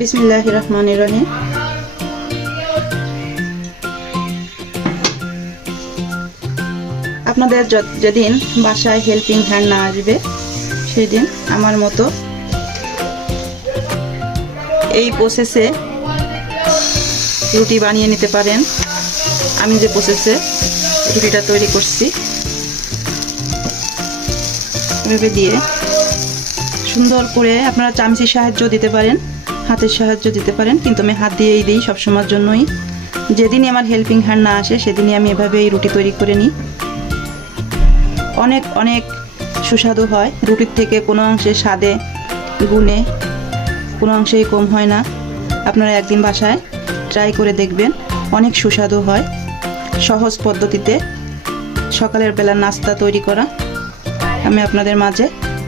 বিসমিল্লাহির রহমানির রহিম। আপনাদের যেদিন বাসায় হেল্পিং হ্যান্ড না আসবে সেদিন আমার মতো এই প্রসেসে রুটি বানিয়ে নিতে পারেন। আমি যে প্রসেসে রুটিটা তৈরি করছি এভাবে দিয়ে সুন্দর করে আপনারা চামচির সাহায্য দিতে পারেন, হাতের সাহায্য দিতে পারেন, কিন্তু আমি হাত দিয়েই দিই সবসময়ের জন্যই। যেদিনই আমার হেল্পিং হ্যান্ড না আসে সেদিনই আমি এভাবে এই রুটি তৈরি করে নিই। অনেক অনেক সুস্বাদু হয়। রুটির থেকে কোনো অংশে স্বাদে গুণে কোনো অংশেই কম হয় না। আপনারা একদিন বাসায় ট্রাই করে দেখবেন, অনেক সুস্বাদু হয়। সহজ পদ্ধতিতে সকালের বেলা নাস্তা তৈরি করা আমি আপনাদের মাঝে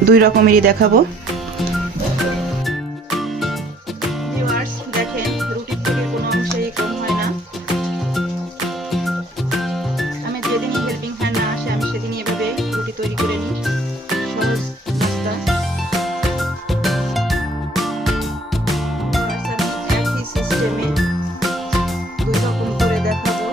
দুই রকমেরই দেখাবো। ভিউয়ার্স দেখেন, রুটির থেকে কোনো অংশেই কম হয় না। আমি যেদিনই হেল্পিং হ্যান্ড না আসে আমি সেদিনই এভাবে রুটি তৈরি করে নিই। সহজ নাস্তা। একই সিস্টেমে দুই রকম করে দেখাবো।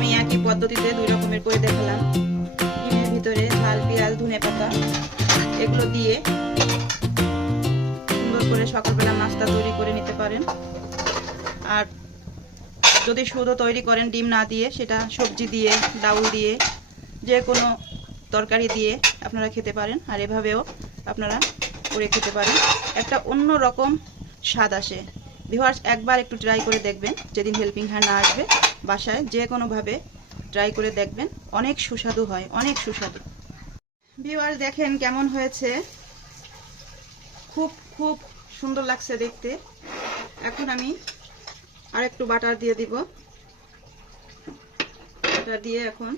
আমি একই পদ্ধতিতে দুই রকমের করে দেখালাম। ডিমের ভিতরে ঝাল, পেঁয়াজ, ধনেপাতা এগুলো দিয়ে সুন্দর করে সকালবেলা নাস্তা তৈরি করে নিতে পারেন। আর যদি শুধু তৈরি করেন ডিম না দিয়ে, সেটা সবজি দিয়ে, ডাউল দিয়ে, যে কোনো তরকারি দিয়ে আপনারা খেতে পারেন। আর এভাবেও আপনারা করে খেতে পারেন। একটা অন্য রকম স্বাদ আসে। ভিউয়ার্স একবার একটু ট্রাই করে দেখবেন। যেদিন হেল্পিং হ্যান্ড না আসবে বাসায় যে কোনোভাবে ট্রাই করে দেখবেন, অনেক সুস্বাদু হয়, অনেক সুস্বাদু। ভিউয়ার্স দেখেন কেমন হয়েছে, খুব খুব সুন্দর লাগছে দেখতে। এখন আমি আর একটু বাটার দিয়ে দিব। বাটার দিয়ে এখন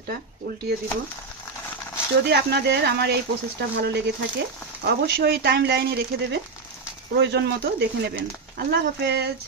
এটা উল্টিয়ে দিব। যদি আপনাদের আমার এই প্রসেসটা ভালো লেগে থাকে অবশ্যই টাইম লাইনে রেখে দেবেন, প্রয়োজন মতো দেখে নেবেন। আল্লাহ হাফেজ।